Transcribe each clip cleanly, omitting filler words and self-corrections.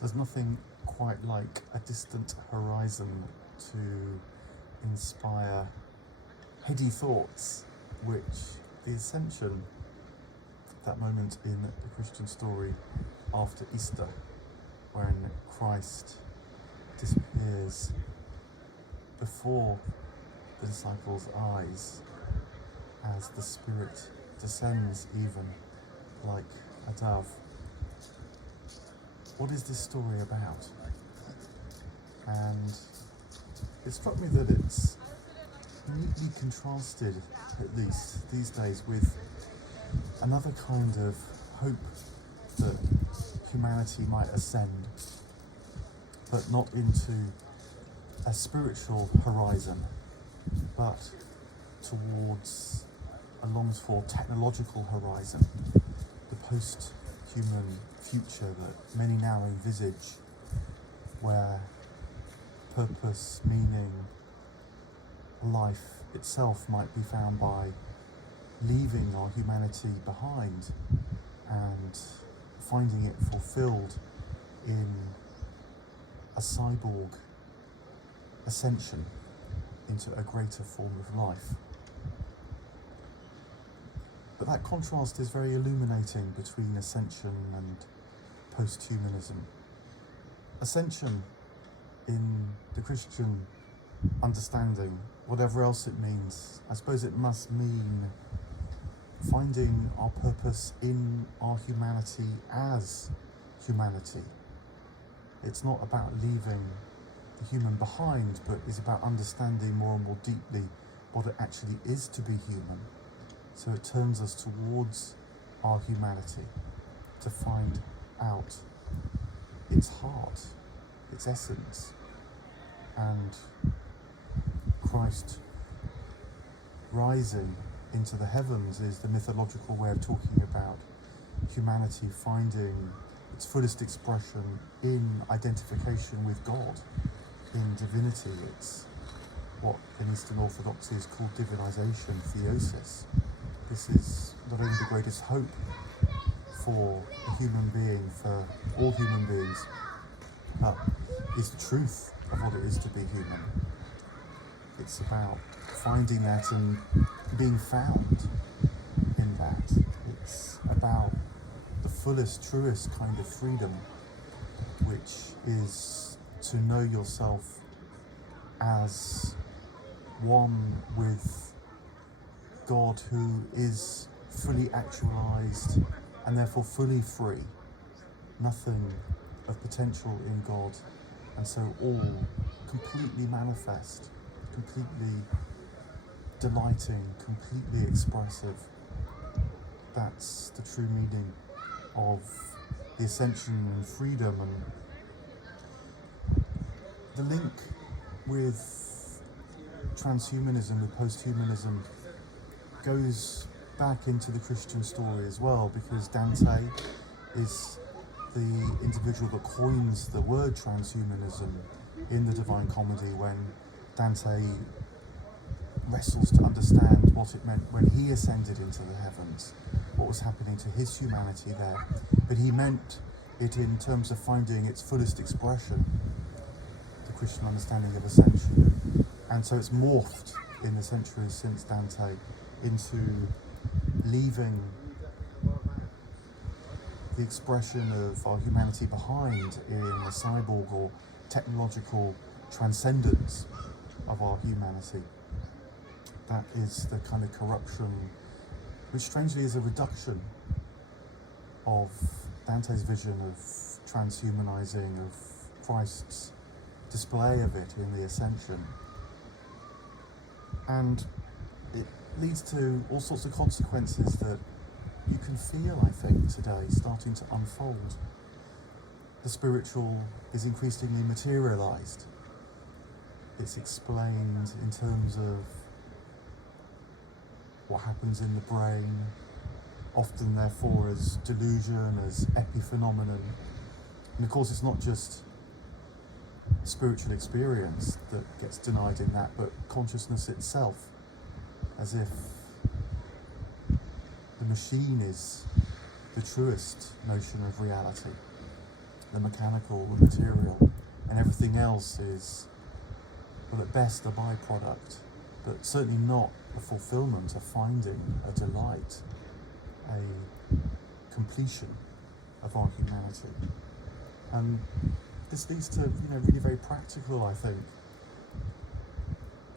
There's nothing quite like a distant horizon to inspire heady thoughts, which the Ascension, that moment in the Christian story after Easter, when Christ disappears before the disciples' eyes, as the Spirit descends even like a dove. What is this story about? And it struck me that it's neatly contrasted, at least these days, with another kind of hope that humanity might ascend, but not into a spiritual horizon, but towards a longed-for technological horizon, the post-human future that many now envisage, where purpose, meaning, life itself might be found by leaving our humanity behind and finding it fulfilled in a cyborg ascension into a greater form of life. But that contrast is very illuminating between ascension and posthumanism. Ascension, in the Christian understanding, whatever else it means, I suppose it must mean finding our purpose in our humanity as humanity. It's not about leaving the human behind, but is about understanding more and more deeply what it actually is to be human. So it turns us towards our humanity to find out its heart, its essence. And Christ rising into the heavens is the mythological way of talking about humanity finding its fullest expression in identification with God, in divinity. It's what in Eastern Orthodoxy is called divinization, theosis. This is not only the greatest hope for a human being, for all human beings, but is the truth of what it is to be human. It's about finding that and being found in that. It's about the fullest, truest kind of freedom, which is to know yourself as one with God, who is fully actualized and therefore fully free. Nothing of potential in God, and so all completely manifest, completely delighting, completely expressive. That's the true meaning of the ascension and freedom. And the link with transhumanism, with posthumanism, goes back into the Christian story as well, because Dante is the individual that coins the word transhumanism in the Divine Comedy, when Dante wrestles to understand what it meant when he ascended into the heavens, what was happening to his humanity there. But he meant it in terms of finding its fullest expression, the Christian understanding of ascension. And so it's morphed in the centuries since Dante into leaving the expression of our humanity behind in the cyborg or technological transcendence of our humanity. That is the kind of corruption, which strangely is a reduction of Dante's vision of transhumanizing, of Christ's display of it in the Ascension. And it leads to all sorts of consequences that you can feel, I think, today starting to unfold. The spiritual is increasingly materialized. It's explained in terms of what happens in the brain, often therefore as delusion, as epiphenomenon. And of course it's not just spiritual experience that gets denied in that, but consciousness itself, as if the machine is the truest notion of reality. the mechanical, the material, and everything else is, well, at best a byproduct, but certainly not a fulfillment, a finding, a delight, a completion of our humanity. And this leads to, really very practical, I think,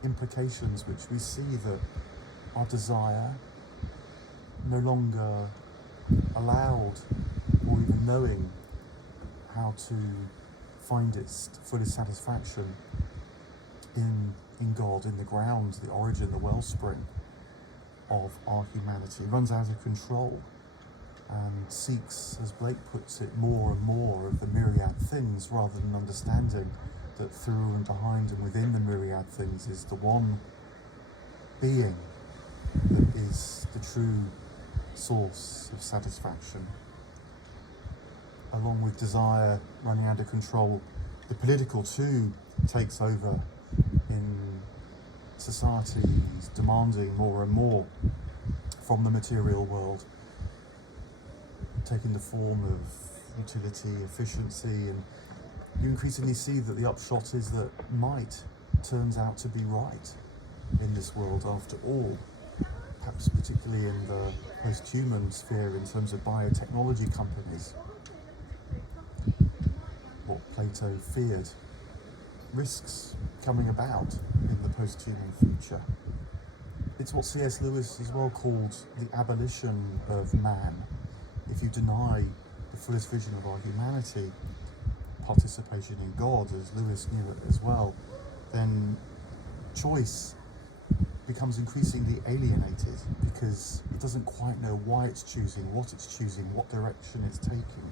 implications, which we see that our desire, no longer allowed or even knowing how to find its fullest satisfaction in God, in the ground, the origin, the wellspring of our humanity, runs out of control and seeks, as Blake puts it, more and more of the myriad things, rather than understanding that through and behind and within the myriad things is the one being that is the true source of satisfaction. Along with desire running out of control, the political too takes over in societies, demanding more and more from the material world, taking the form of utility, efficiency, and you increasingly see that the upshot is that might turns out to be right in this world after all, perhaps particularly in the post-human sphere in terms of biotechnology companies. What Plato feared, risks coming about in the post-human future. It's what C.S. Lewis as well called the abolition of man. If you deny the fullest vision of our humanity, participation in God, as Lewis knew it as well, then choice becomes increasingly alienated because it doesn't quite know why it's choosing, what it's choosing, what direction it's taking.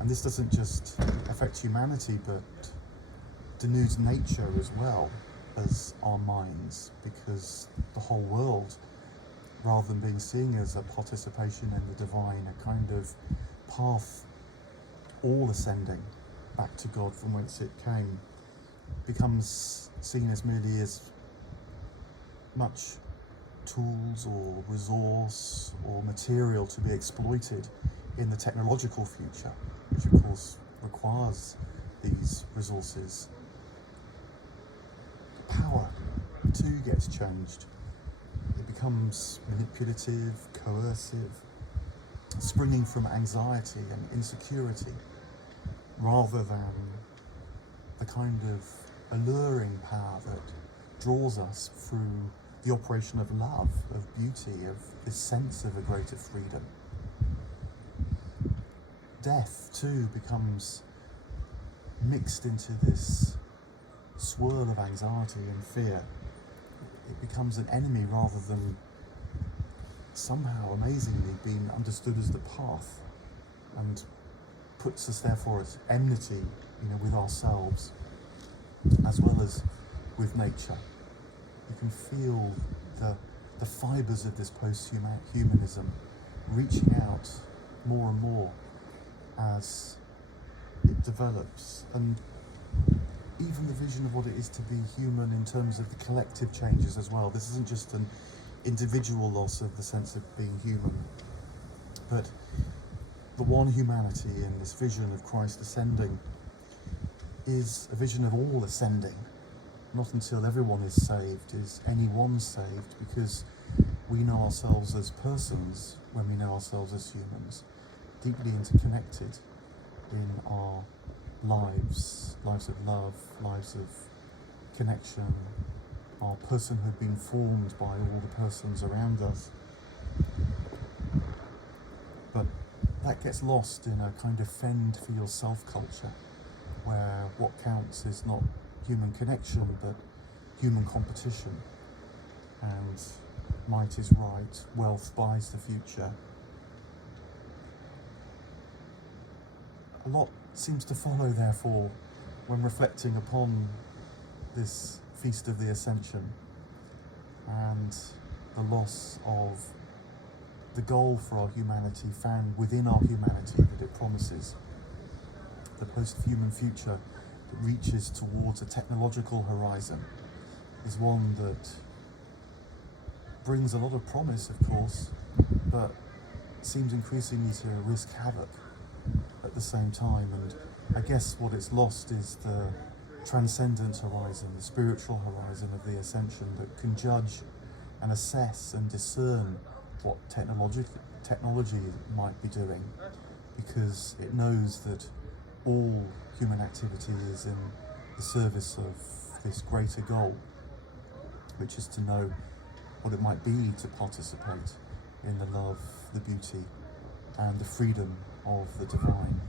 And this doesn't just affect humanity, but denudes nature as well as our minds, because the whole world, rather than being seen as a participation in the divine, a kind of path all ascending back to God from whence it came, becomes seen as merely as much tools or resource or material to be exploited in the technological future, which of course requires these resources. Power too gets changed. It becomes manipulative, coercive, springing from anxiety and insecurity, rather than the kind of alluring power that draws us through the operation of love, of beauty, of this sense of a greater freedom. Death too becomes mixed into this swirl of anxiety and fear. It becomes an enemy rather than somehow amazingly being understood as the path, and puts us therefore at enmity, with ourselves as well as with nature. You can feel the fibres of this post-humanism reaching out more and more as it develops, and even the vision of what it is to be human in terms of the collective changes as well. This isn't just an individual loss of the sense of being human, but the one humanity in this vision of Christ ascending is a vision of all ascending. Not until everyone is saved is anyone saved, because we know ourselves as persons when we know ourselves as humans, deeply interconnected in our lives of love, lives of connection, our personhood being formed by all the persons around us. But that gets lost in a kind of fend for yourself culture, where what counts is not human connection but human competition, and might is right, wealth buys the future. A lot seems to follow, therefore, when reflecting upon this Feast of the Ascension and the loss of the goal for our humanity found within our humanity that it promises. The post-human future that reaches towards a technological horizon is one that brings a lot of promise, of course, but seems increasingly to risk havoc at the same time. And I guess what it's lost is the transcendent horizon, the spiritual horizon of the Ascension that can judge and assess and discern what technology might be doing, because it knows that all human activity is in the service of this greater goal, which is to know what it might be to participate in the love, the beauty, and the freedom of the divine.